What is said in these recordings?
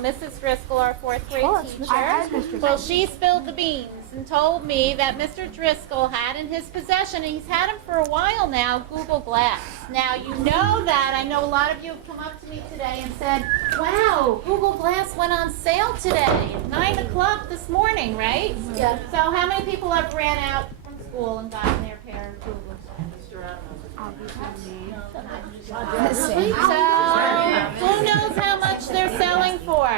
Mrs. Driscoll, our fourth grade teacher. Mr. Well, she spilled the beans and told me that Mr. Driscoll had in his possession, and he's had him for a while now, Google Glass. Now, you know that. I know a lot of you have come up to me today and said, wow, Google Glass went on sale today at 9 o'clock this morning, right? Yeah. So how many people have ran out from school and gotten their pair of Google Glass? So, who knows how much they're selling for?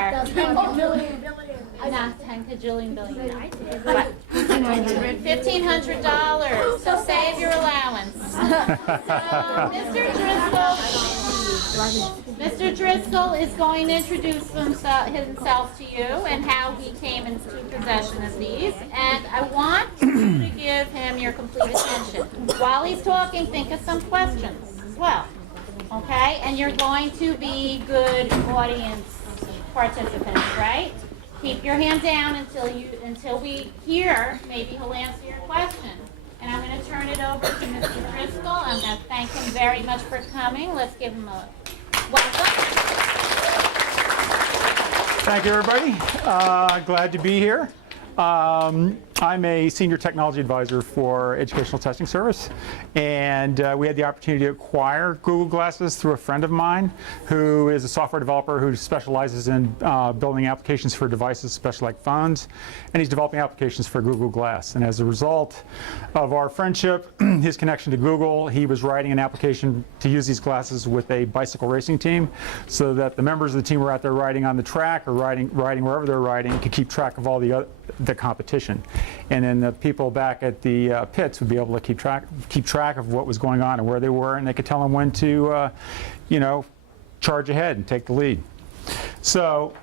Not 10 cajillion billion. What? $1,500. So save your allowance. Mr. Driscoll is going to introduce himself to you and how he came into possession of these. And I want you to give him your complete attention. While he's talking, think of some questions as well. Okay? And you're going to be good audience participants, right? Keep your hand down until we hear. Maybe he'll answer your question. And I'm going to turn it over to Mr. Driscoll. I'm going to thank him very much for coming. Let's give him a welcome. Thank you, everybody. Glad to be here. I'm a senior technology advisor for Educational Testing Service, and we had the opportunity to acquire Google Glasses through a friend of mine who is a software developer who specializes in building applications for devices, especially like phones, and he's developing applications for Google Glass. And as a result of our friendship, his connection to Google, he was writing an application to use these glasses with a bicycle racing team so that the members of the team were out there riding on the track or riding wherever they're riding could keep track of all the competition. And then the people back at the pits would be able to keep track of what was going on and where they were, and they could tell them when to, charge ahead and take the lead. So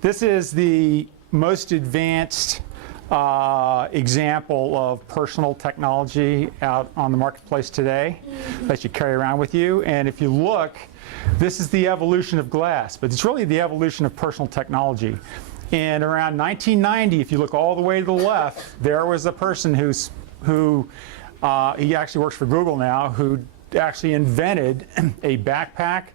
this is the most advanced example of personal technology out on the marketplace today that you carry around with you. And if you look, this is the evolution of glass, but it's really the evolution of personal technology. And around 1990, if you look all the way to the left, there was a person who he actually works for Google now, who actually invented a backpack,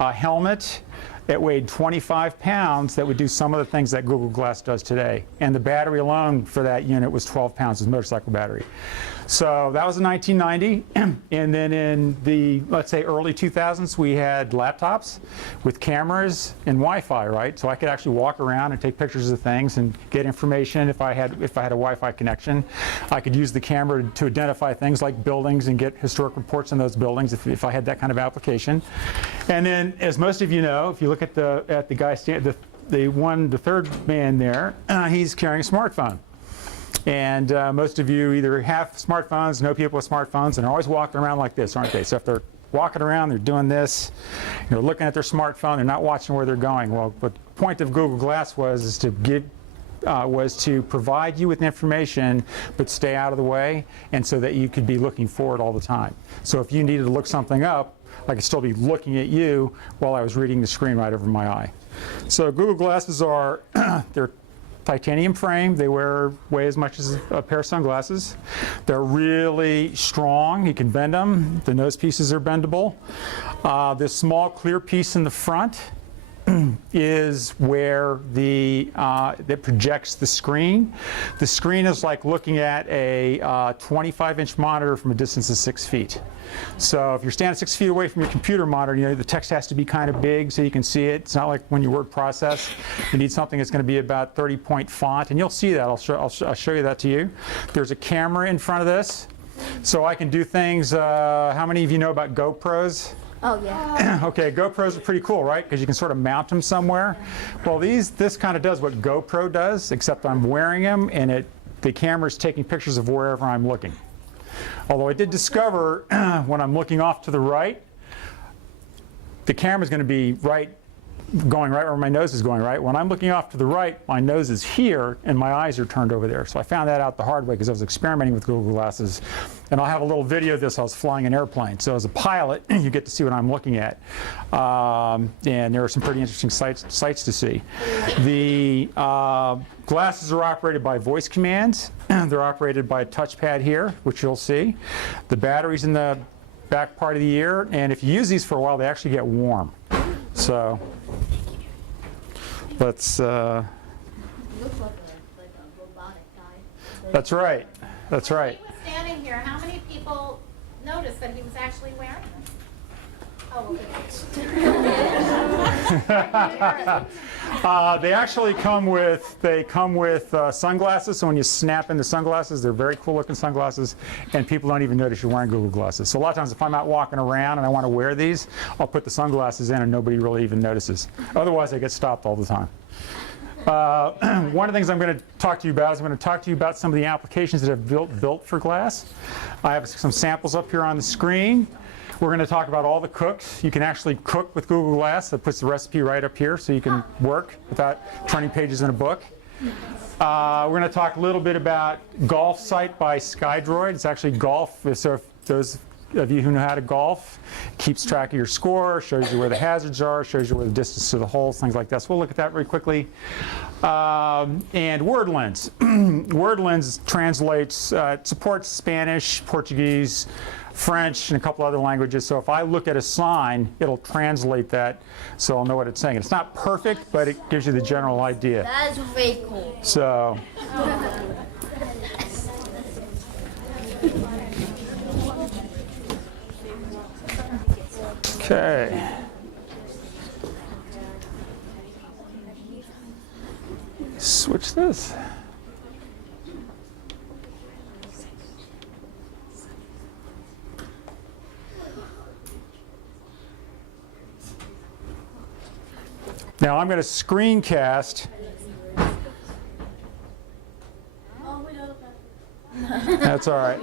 a helmet that weighed 25 pounds that would do some of the things that Google Glass does today. And the battery alone for that unit was 12 pounds, as a motorcycle battery. So that was in 1990. And then in the, let's say, early 2000s, we had laptops with cameras and Wi-Fi, right? So I could actually walk around and take pictures of things and get information if I had a Wi-Fi connection. I could use the camera to identify things like buildings and get historic reports on those buildings if I had that kind of application. And then, as most of you know, if you look at the guy, the third man there, he's carrying a smartphone. And most of you either have smartphones, know people with smartphones, and they're always walking around like this, aren't they? So if they're walking around, they're doing this, they're looking at their smartphone, they're not watching where they're going. Well, what the point of Google Glass was to provide you with information, but stay out of the way, and so that you could be looking forward all the time. So if you needed to look something up, I could still be looking at you while I was reading the screen right over my eye. So Google Glasses are, they're titanium frame. They weigh as much as a pair of sunglasses. They're really strong. You can bend them. The nose pieces are bendable. This small clear piece in the front is where that projects the screen. The screen is like looking at a 25-inch monitor from a distance of 6 feet. So if you're standing 6 feet away from your computer monitor, the text has to be kind of big so you can see it. It's not like when you word process. You need something that's going to be about 30-point font, and you'll see that. I'll show you that to you. There's a camera in front of this, so I can do things. How many of you know about GoPros? Oh, yeah. Okay, GoPros are pretty cool, right? Because you can sort of mount them somewhere. Well, this kind of does what GoPro does, except I'm wearing them, and the camera's taking pictures of wherever I'm looking. Although I did discover when I'm looking off to the right, the camera's going to be going right where my nose is going, right? When I'm looking off to the right, my nose is here and my eyes are turned over there. So I found that out the hard way because I was experimenting with Google Glasses. And I'll have a little video of this. I was flying an airplane. So as a pilot, you get to see what I'm looking at. And there are some pretty interesting sights to see. The glasses are operated by voice commands. They're operated by a touchpad here, which you'll see. The battery's in the back part of the ear. And if you use these for a while, they actually get warm. So let's, Looks like a robotic guy. that's right. That's When right. he was standing here, how many people noticed that he was actually wearing them? Oh, okay. They actually come with sunglasses. So when you snap in the sunglasses, they're very cool looking sunglasses, and people don't even notice you're wearing Google glasses. So a lot of times, if I'm out walking around and I want to wear these, I'll put the sunglasses in, and nobody really even notices. Otherwise, I get stopped all the time. One of the things I'm going to talk to you about is I'm going to talk to you about some of the applications that I've built for glass. I have some samples up here on the screen. We're going to talk about all the cooks. You can actually cook with Google Glass. That puts the recipe right up here so you can work without turning pages in a book. We're going to talk a little bit about Golf Sight by SkyDroid. It's actually golf. So if those of you who know how to golf, keeps track of your score, shows you where the hazards are, shows you where the distance to the holes, things like that. So we'll look at that very quickly. And WordLens. WordLens translates, supports Spanish, Portuguese, French, and a couple other languages. So if I look at a sign, it'll translate that so I'll know what it's saying. It's not perfect, but it gives you the general idea. That is very cool. So, okay. Switch this. Now I'm going to screencast. That's all right.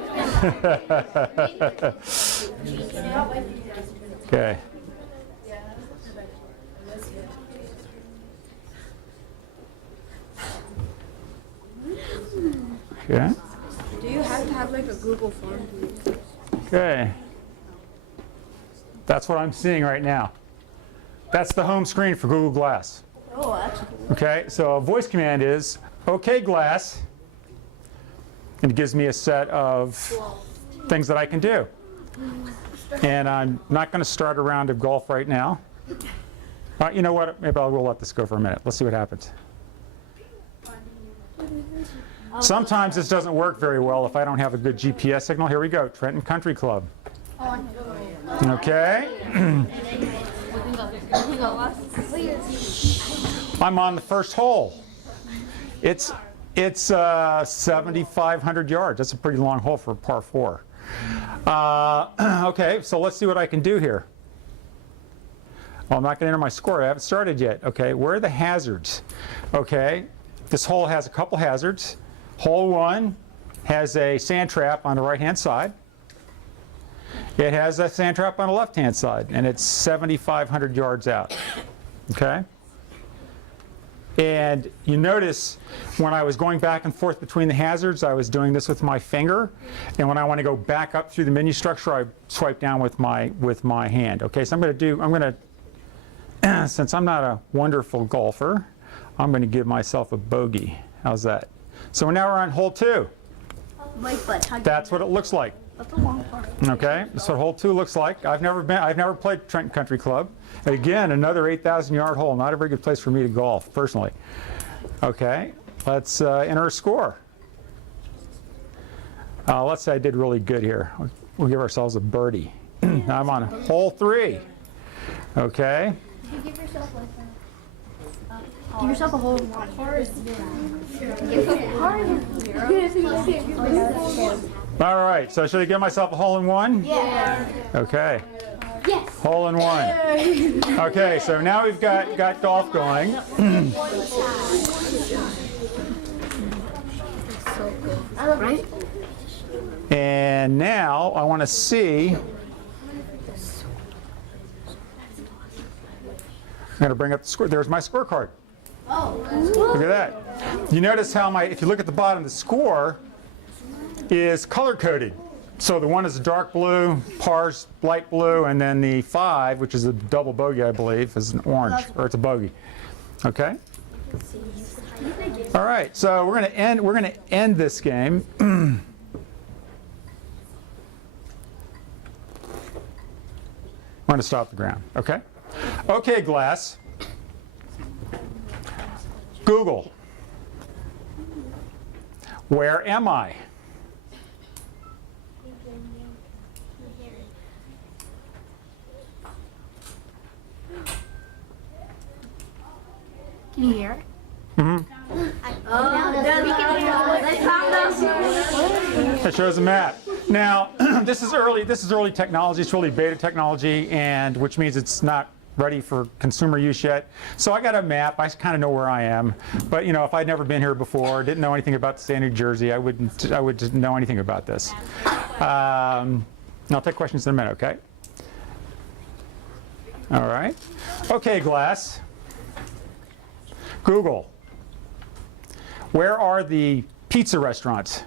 Okay. Okay. Do you have to have like a Google form to use this? Okay. That's what I'm seeing right now. That's the home screen for Google Glass. Oh, that's cool. Okay, so a voice command is, OK Glass, and it gives me a set of things that I can do. And I'm not going to start a round of golf right now. You know what, maybe we'll let this go for a minute. Let's see what happens. Sometimes this doesn't work very well if I don't have a good GPS signal. Here we go, Trenton Country Club. Okay. I'm on the first hole. It's 7,500 yards. That's a pretty long hole for a par 4. Okay, so let's see what I can do here. Well, I'm not going to enter my score. I haven't started yet. Okay, where are the hazards? Okay, this hole has a couple hazards. Hole 1 has a sand trap on the right-hand side. It has a sand trap on the left-hand side, and it's 7,500 yards out. Okay? And you notice when I was going back and forth between the hazards, I was doing this with my finger. And when I want to go back up through the menu structure, I swipe down with my hand. Okay, so I'm going to, since I'm not a wonderful golfer, I'm going to give myself a bogey. How's that? So now we're on hole 2. That's what it looks like. That's a long part. Okay, that's what hole 2 looks like. I've never played Trenton Country Club. And again, another 8,000 yard hole. Not a very good place for me to golf, personally. Okay, let's enter a score. Let's say I did really good here. We'll give ourselves a birdie. I'm on hole 3. Okay. Give yourself like Give yourself a whole one. All right, so should I give myself a hole in 1? Yeah. Okay. Yes. Hole in 1. Okay, so now we've got golf going. Right? And now I want to see. I'm going to bring up the score. There's my scorecard. Oh. Look at that. You notice how if you look at the bottom, the score is color coded. So the 1 is a dark blue, par's light blue, and then the 5, which is a double bogey, I believe, is an orange, or it's a bogey. Okay. All right. So we're going to end this game. I'm going to stop the ground. Okay. Okay, Glass. Google. Where am I? Can you hear it? It shows a map. Now, this is early technology. It's really beta technology, and which means it's not ready for consumer use yet. So I got a map. I kind of know where I am. But you know, if I'd never been here before, didn't know anything about the state of New Jersey, I wouldn't know anything about this. I'll take questions in a minute, okay? All right. Okay, Glass. Google. Where are the pizza restaurants?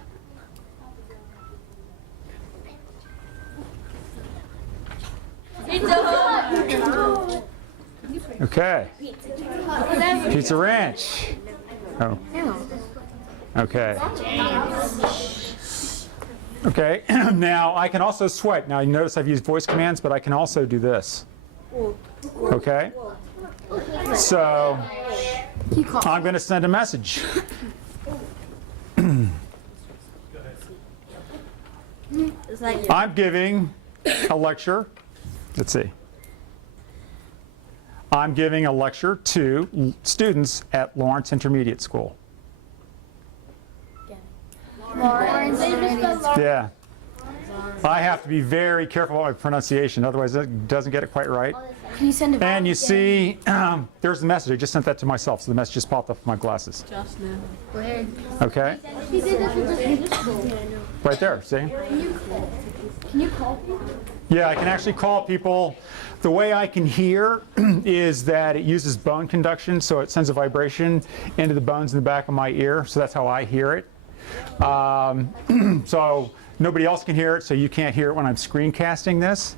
Okay. Pizza Ranch. Oh. Okay. Okay. Now I can also swipe. Now you notice I've used voice commands, but I can also do this. Okay. So I'm going to send a message. I'm giving a lecture. Let's see. I'm giving a lecture to students at Lawrence Intermediate School. Yeah. I have to be very careful about my pronunciation, otherwise it doesn't get it quite right. Can you send it back? And you see, there's the message. I just sent that to myself, so the message just popped up on my glasses. Just now. Where? Okay? He did this with the Right there, see? Can you call people? Yeah, I can actually call people. The way I can hear is that it uses bone conduction, so it sends a vibration into the bones in the back of my ear, so that's how I hear it. So nobody else can hear it, so you can't hear it when I'm screencasting this.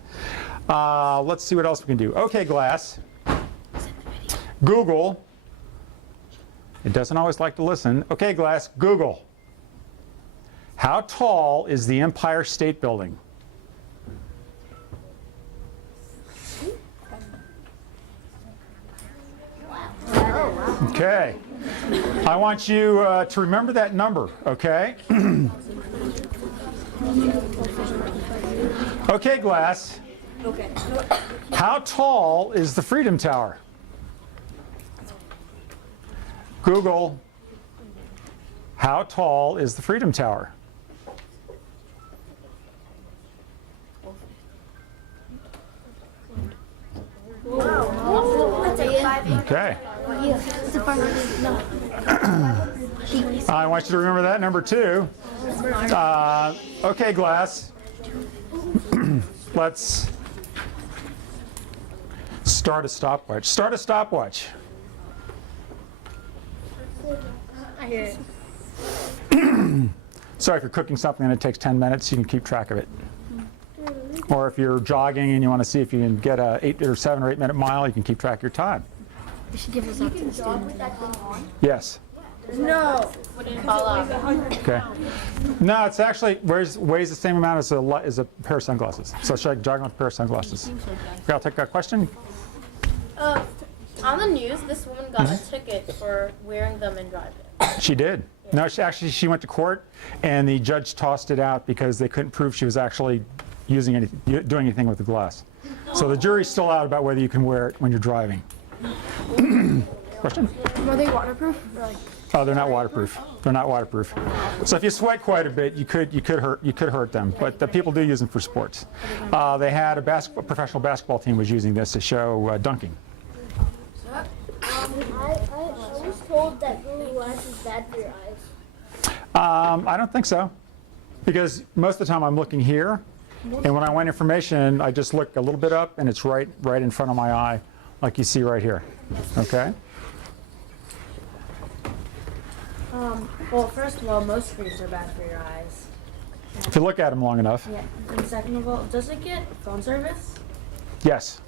Let's see what else we can do. Okay, Glass. Google. It doesn't always like to listen. Okay, Glass, Google. How tall is the Empire State Building? Okay. I want you to remember that number, okay? Okay, Glass. Okay. How tall is the Freedom Tower? Google. How tall is the Freedom Tower? Okay. I want you to remember that number too. Okay, Glass. Let's start a stopwatch. Start a stopwatch. I hear it. So if you're cooking something and it takes 10 minutes, you can keep track of it. Or if you're jogging and you want to see if you can get a 7 or 8 minute mile, you can keep track of your time. We should give this up to the students. Yes. No. Okay. No, it's actually weighs the same amount as a pair of sunglasses. So should I jog with a pair of sunglasses? Okay, I'll take a question. On the news, this woman got a ticket for wearing them and driving. She did. No, she went to court, and the judge tossed it out because they couldn't prove she was actually doing anything with the glass. So the jury's still out about whether you can wear it when you're driving. Question? Are they waterproof? Oh, they're not waterproof. They're not waterproof. So if you sweat quite a bit, you could hurt them. But the people do use them for sports. They had a professional basketball team was using this to show dunking. I was told that Google Glass is bad for your eyes. I don't think so, because most of the time I'm looking here, and when I want information, I just look a little bit up, and it's right in front of my eye, like you see right here. Okay. Well, first of all, most screens are bad for your eyes. If you look at them long enough. Yeah. And second of all, does it get phone service? Yes.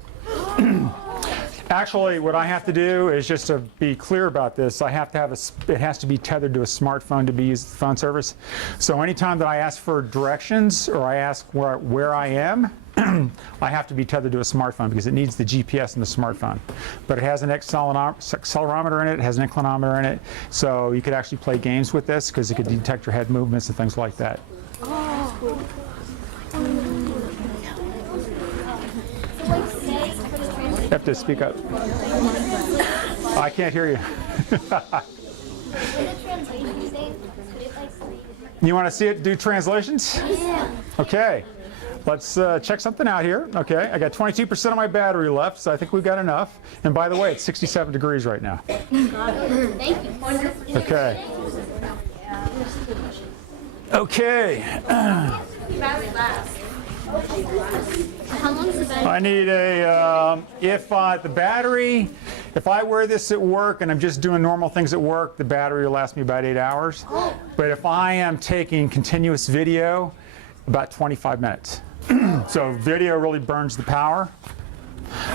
Actually, what I have to do is, just to be clear about this, I have to have it has to be tethered to a smartphone to be used phone service. So anytime that I ask for directions or I ask where I am, I have to be tethered to a smartphone because it needs the GPS in the smartphone. But it has an accelerometer in it, it has an inclinometer in it, so you could actually play games with this because it could detect your head movements and things like that. You have to speak up. I can't hear you. You want to see it do translations? Yeah. Okay. Let's check something out here. Okay, I got 22% of my battery left, so I think we've got enough. And by the way, it's 67 degrees right now. Thank you. Okay. Okay. How long is the battery? I need a, if I wear this at work and I'm just doing normal things at work, the battery will last me about 8 hours. But if I am taking continuous video, about 25 minutes. So video really burns the power.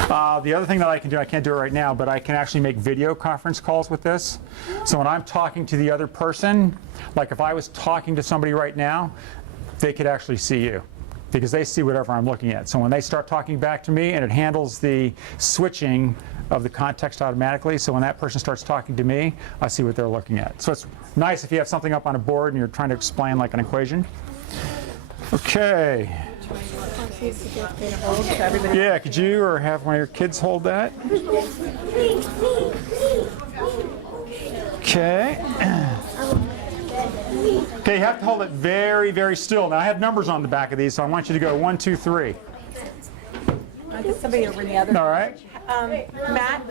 The other thing that I can do, I can't do it right now, but I can actually make video conference calls with this. So when I'm talking to the other person, like if I was talking to somebody right now, they could actually see you, because they see whatever I'm looking at. So when they start talking back to me, and it handles the switching of the context automatically, so when that person starts talking to me, I see what they're looking at. So it's nice if you have something up on a board and you're trying to explain like an equation. Okay. Yeah, could you or have one of your kids hold that? Okay. Okay, you have to hold it very, very still. Now I have numbers on the back of these, so I want you to go 1, 2, 3. I get somebody over in the other. All right. Matt,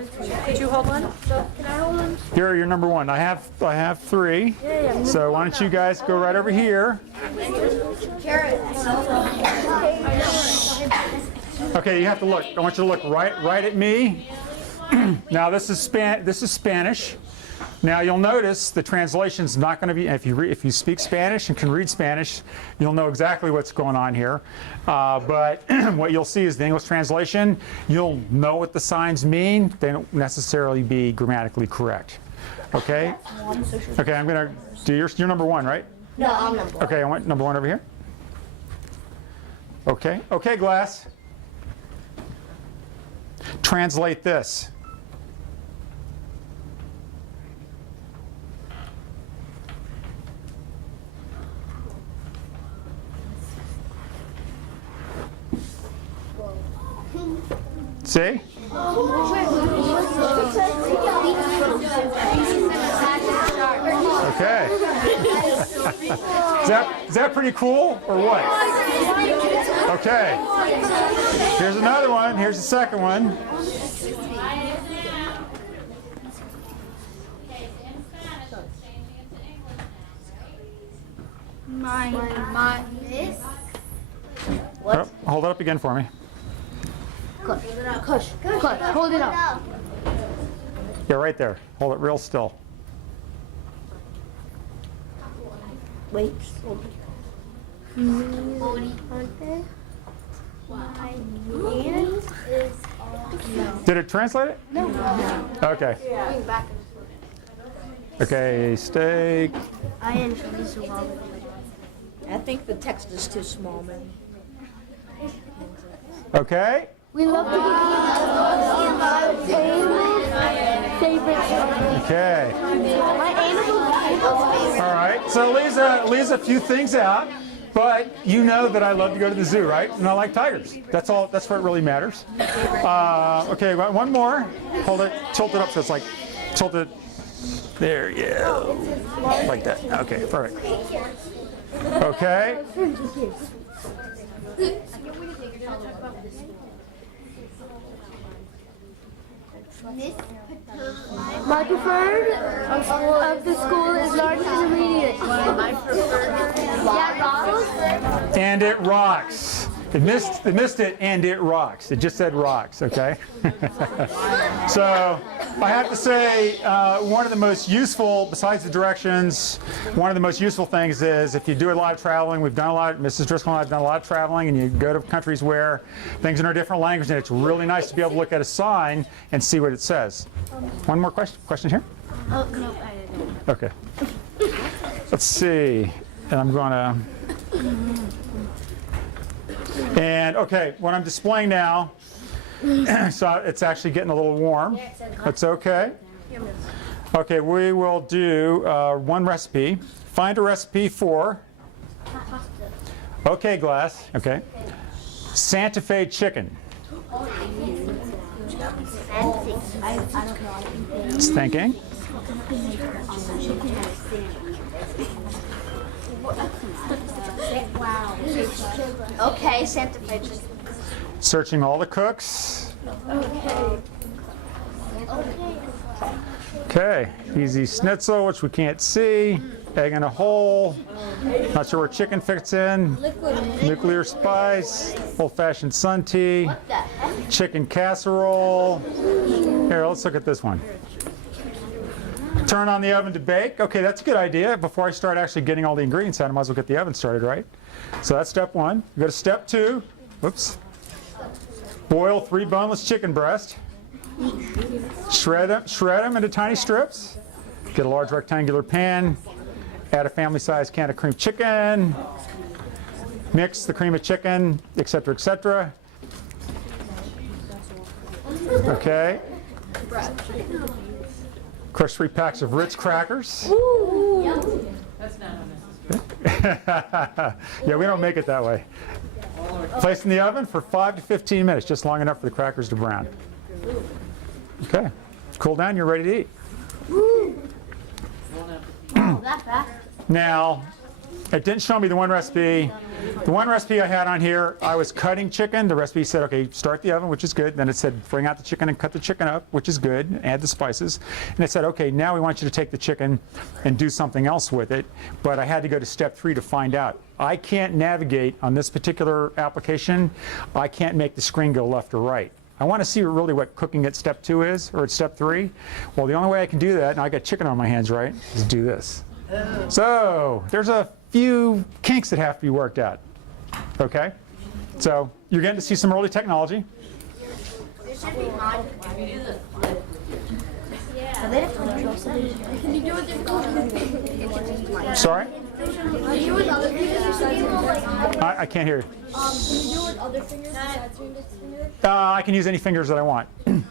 could you hold one? Can I hold them? Here, you're number 1. I have 3. So why don't you guys go right over here? Okay, you have to look. I want you to look right at me. Now this is Spanish. Now you'll notice the translation's not going to be, if you speak Spanish and can read Spanish, you'll know exactly what's going on here. But what you'll see is the English translation. You'll know what the signs mean. They don't necessarily be grammatically correct. Okay? Okay, I'm going to do your number 1, right? No, I'm number 1. Okay, I want number 1 over here. Okay. Okay, Glass. Translate this. See? Okay. Is that pretty cool or what? Okay. Here's another one. Here's the second one. This. Oh, hold it up again for me. Kush. Hold it up. Yeah, right there. Hold it real still. Wait. Hold it. My hand is on. Did it translate it? No. Okay. Okay, steak. I am Shaliza Wally. I think the text is too small, man. Okay. We love to be my favorite. Okay. My animal. All right. So Leaves a few things out, but you know that I love to go to the zoo, right? And I like tigers. That's all. That's what really matters. Okay. One more. Hold it. Tilt it up so it's like tilt it. There you go. Like that. Okay. Perfect. Okay. My preferred of the school is large intermediate. My preferred. Yeah, Ross. And it rocks. It missed it, and it rocks. It just said rocks, okay? So I have to say, one of the most useful, besides the directions, one of the most useful things is if you do a lot of traveling, Mrs. Driscoll and I have done a lot of traveling, and you go to countries where things are in a different language, and it's really nice to be able to look at a sign and see what it says. One more question here? Oh, no, I didn't. Okay. Let's see. And I'm going to... And okay, what I'm displaying now, so it's actually getting a little warm. That's okay. Okay, we will do one recipe. Find a recipe for, okay, Glass, okay. Santa Fe chicken. It's thinking. Wow. Okay, Santa Fe chicken. Searching all the cooks. Okay, easy schnitzel, which we can't see. Egg in a hole. Not sure where chicken fits in. Nuclear spice. Old-fashioned sun tea. Chicken casserole. Here, let's look at this one. Turn on the oven to bake. Okay, that's a good idea. Before I start actually getting all the ingredients out, I might as well get the oven started, right? So that's step one. Go to step two. Whoops. Boil 3 boneless chicken breasts. Shred them into tiny strips. Get a large rectangular pan. Add a family-sized can of cream chicken. Mix the cream of chicken, etc., etc. Okay. Crush 3 packs of Ritz crackers. Yeah, we don't make it that way. Place in the oven for 5 to 15 minutes, just long enough for the crackers to brown. Okay. Cool down, you're ready to eat. That fast? Now, it didn't show me the one recipe. The one recipe I had on here, I was cutting chicken. The recipe said, okay, start the oven, which is good. Then it said, bring out the chicken and cut the chicken up, which is good. Add the spices. And it said, okay, now we want you to take the chicken and do something else with it. But I had to go to step 3 to find out. I can't navigate on this particular application. I can't make the screen go left or right. I want to see really what cooking at step 2 is, or at step 3. Well, the only way I can do that, and I got chicken on my hands, right, is do this. So there's a few kinks that have to be worked out. Okay? So you're getting to see some early technology. There should be mod. Can you do it with Sorry? Can you do it with other fingers? I can't hear you. Can you do it with other fingers besides your index finger? I can use any fingers that I want.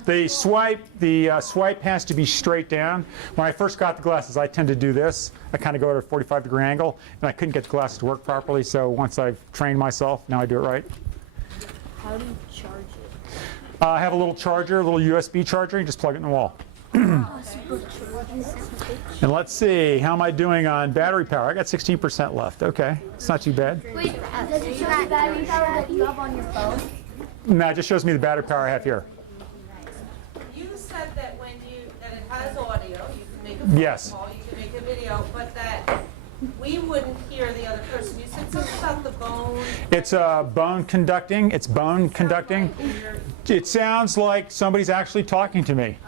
The swipe has to be straight down. When I first got the glasses, I tend to do this. I kind of go at a 45-degree angle, and I couldn't get the glasses to work properly. So once I've trained myself, now I do it right. How do you charge it? I have a little charger, a little USB charger. You just plug it in the wall. And let's see, how am I doing on battery power? I got 16% left. Okay, it's not too bad. Wait, does it show the battery power that you have on your phone? No, it just shows me the battery power I have here. You said that that it has audio, you can make a phone Yes. call, you can make a video, but that we wouldn't hear the other person. You said something about the bone. It's bone conducting. It's bone conducting. It sounds like somebody's actually talking to me.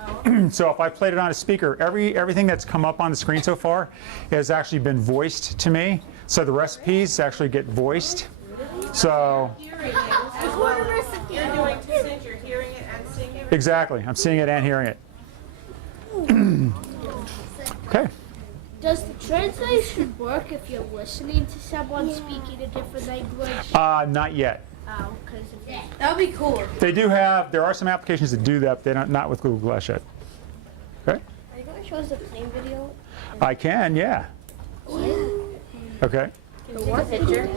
So if I played it on a speaker, everything that's come up on the screen so far has actually been voiced to me. So the recipes actually get voiced. So Hearing it as well. You're doing 2 things, you're hearing it and seeing it. exactly, I'm seeing it and hearing it. Okay. Does the translation work if you're listening to someone speaking a different language? Not yet. Oh, because if That would be cool. There are some applications that do that, but they're not with Google Glass yet. Okay. are you going to show us the plane video? I can, yeah. Okay. Can you take a picture?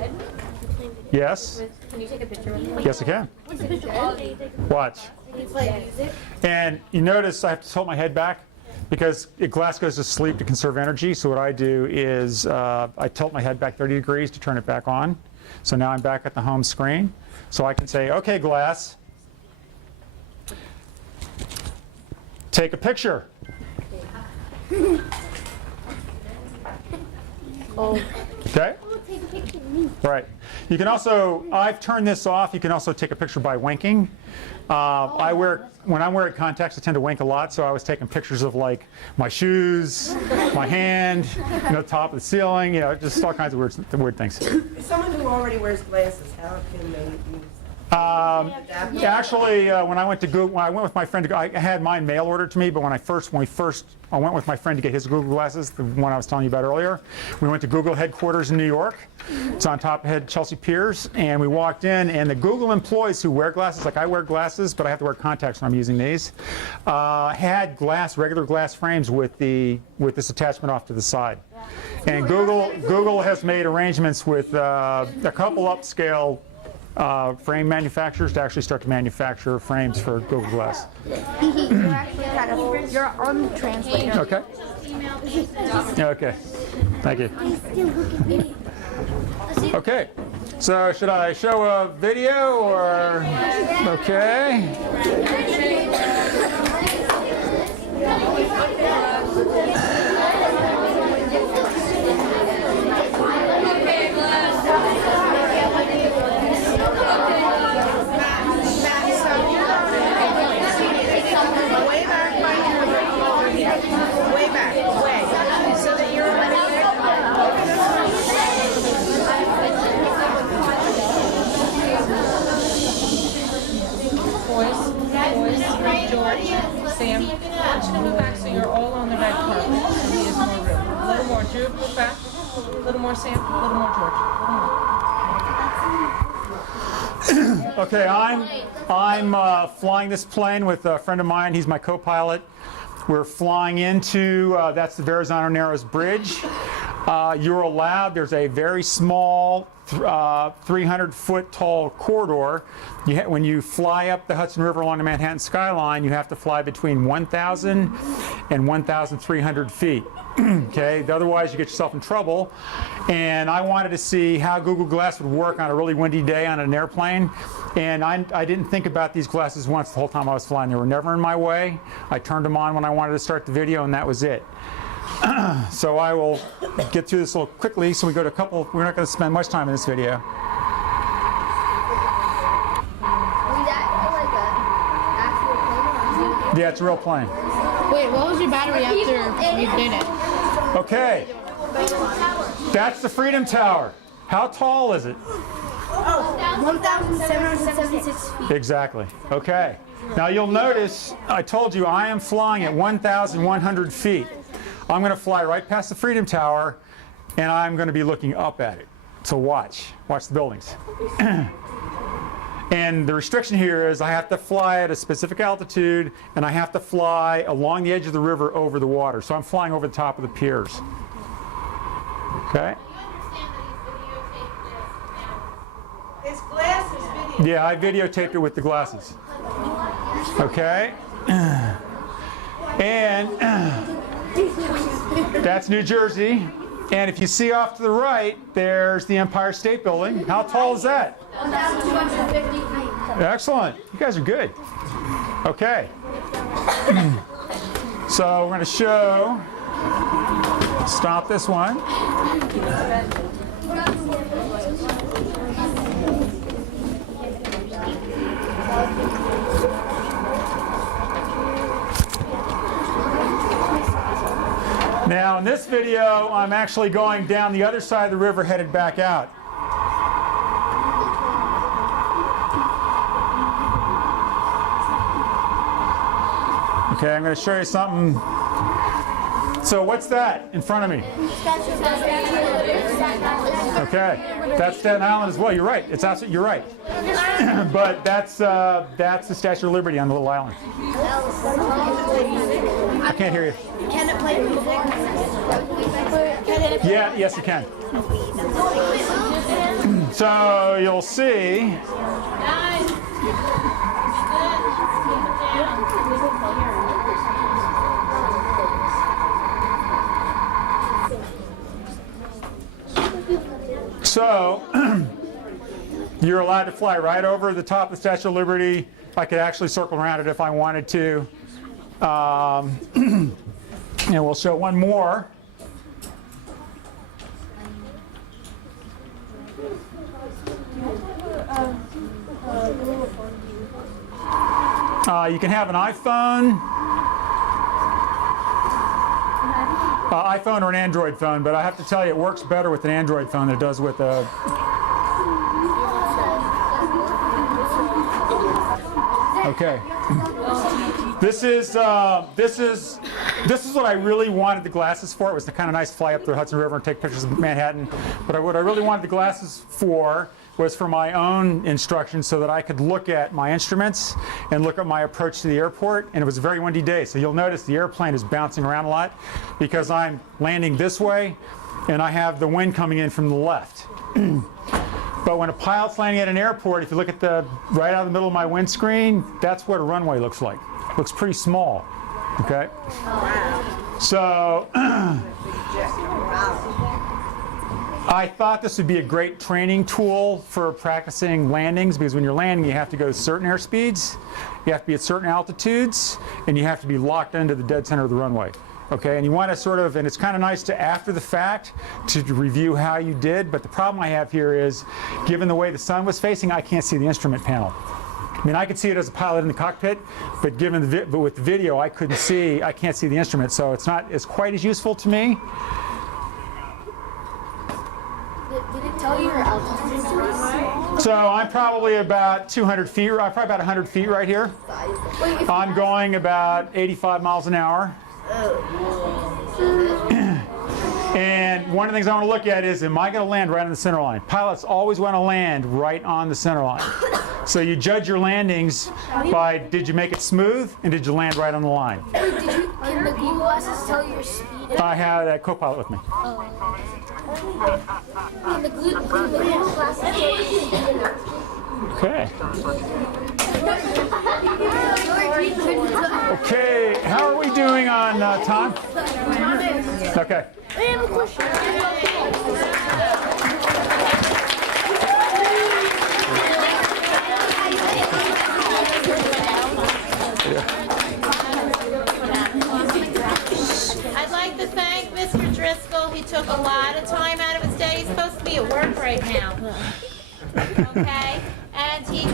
Yes. Can you take a picture with me? Yes, I can. What's the picture? Watch. Can you play music? And you notice I have to tilt my head back because glass goes to sleep to conserve energy. So what I do is I tilt my head back 30 degrees to turn it back on. So now I'm back at the home screen. So I can say, okay, Glass, take a picture. Okay? take a picture of me. Right. You can also, I've turned this off. You can also take a picture by winking. When I'm wearing contacts, I tend to wink a lot, so I was taking pictures of like my shoes, my hand, top of the ceiling, just all kinds of weird things. Someone who already wears glasses, how can they use? Actually, when I went to Google, when I went with my friend, I had mine mail ordered to me. But when I went with my friend to get his Google glasses, the one I was telling you about earlier, we went to Google headquarters in New York. It's on top of Chelsea Piers, and we walked in, and the Google employees who wear glasses, like I wear glasses, but I have to wear contacts when I'm using these, had regular glass frames with this attachment off to the side. And Google has made arrangements with a couple upscale frame manufacturers to actually start to manufacture frames for Google Glass. You're actually kind of, you're on the translator. Okay. Okay. Thank you. Okay. So should I show a video or? Okay. Sam, why don't you move back so you're all on the red carpet? So he has more room. A little more, Jude, move back. A little more, Sam. A little more, George. A little more. Okay, I'm flying this plane with a friend of mine. He's my co-pilot. We're flying into, that's the Verrazano Narrows Bridge. You're allowed, there's a very small 300-foot tall corridor. When you fly up the Hudson River along the Manhattan skyline, you have to fly between 1,000 and 1,300 feet. Okay, otherwise you get yourself in trouble. And I wanted to see how Google Glass would work on a really windy day on an airplane. And I didn't think about these glasses once the whole time I was flying. They were never in my way. I turned them on when I wanted to start the video, and that was it. So I will get through this a little quickly. So we go to we're not going to spend much time in this video. Yeah, it's a real plane. Wait, what was your battery after you did it? Okay. That's the Freedom Tower. How tall is it? 1,776 feet. Exactly. Okay. Now you'll notice I told you I am flying at 1,100 feet. I'm going to fly right past the Freedom Tower, and I'm going to be looking up at it. So watch the buildings. And the restriction here is I have to fly at a specific altitude, and I have to fly along the edge of the river over the water. So I'm flying over the top of the piers. Okay? His glasses video. Yeah, I videotaped it with the glasses. Okay? And that's New Jersey. And if you see off to the right, there's the Empire State Building. How tall is that? 1,250 feet. Excellent. You guys are good. Okay. So we're going to show, stop this one. Now in this video, I'm actually going down the other side of the river headed back out. Okay, I'm going to show you something. So what's that in front of me? Okay, that's Staten Island as well. You're right. It's absolutely, you're right. But that's the Statue of Liberty on the little island. I can't hear you. Can it play music? Yeah, yes, you can. So you'll see. So you're allowed to fly right over the top of the Statue of Liberty. I could actually circle around it if I wanted to. And we'll show one more. Google phone do you use? You can have an iPhone, iPhone or an Android phone, but I have to tell you, it works better with an Android phone than it does with a. Okay. This is what I really wanted the glasses for. It was the kind of nice fly up the Hudson River and take pictures of Manhattan. But what I really wanted the glasses for was for my own instruction, so that I could look at my instruments and look at my approach to the airport. And it was a very windy day, so you'll notice the airplane is bouncing around a lot because I'm landing this way and I have the wind coming in from the left. But when a pilot's landing at an airport, if you look at the right out of the middle of my windscreen, that's what a runway looks like. It looks pretty small. Okay? So I thought this would be a great training tool for practicing landings, because when you're landing, you have to go to certain airspeeds, you have to be at certain altitudes, and you have to be locked into the dead center of the runway. Okay, and you want to sort of, and it's kind of nice to, after the fact, to review how you did, but the problem I have here is, given the way the sun was facing, I can't see the instrument panel. I mean, I could see it as a pilot in the cockpit, but but with the video, I can't see the instrument, so it's not as quite as useful to me. Did it tell you your altitude? So I'm probably about 200 feet, I'm probably about 100 feet right here. I'm going about 85 miles an hour. And one of the things I want to look at is, am I going to land right on the center line? Pilots always want to land right on the center line. So you judge your landings by, did you make it smooth, and did you land right on the line? Can the Google glasses tell your speed? I had a co-pilot with me. Can the Google glasses tell your speed? Okay. Okay, how are we doing on time? Okay. I have a question. I'd like to thank Mr. Driscoll. He took a lot of time out of his day. He's supposed to be at work right now. Okay? And he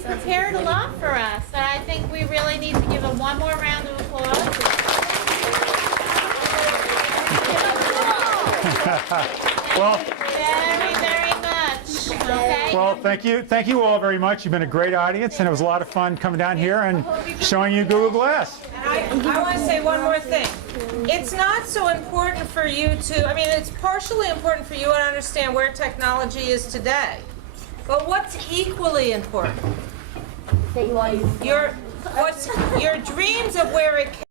prepared a lot for us. And I think we really need to give him one more round of applause. Well, Very, very much. Okay? well, thank you all very much. You've been a great audience, and it was a lot of fun coming down here and showing you Google Glass. And I want to say one more thing. It's not so important for you to, I mean, it's partially important for you to understand where technology is today. But what's equally important? Your dreams of where it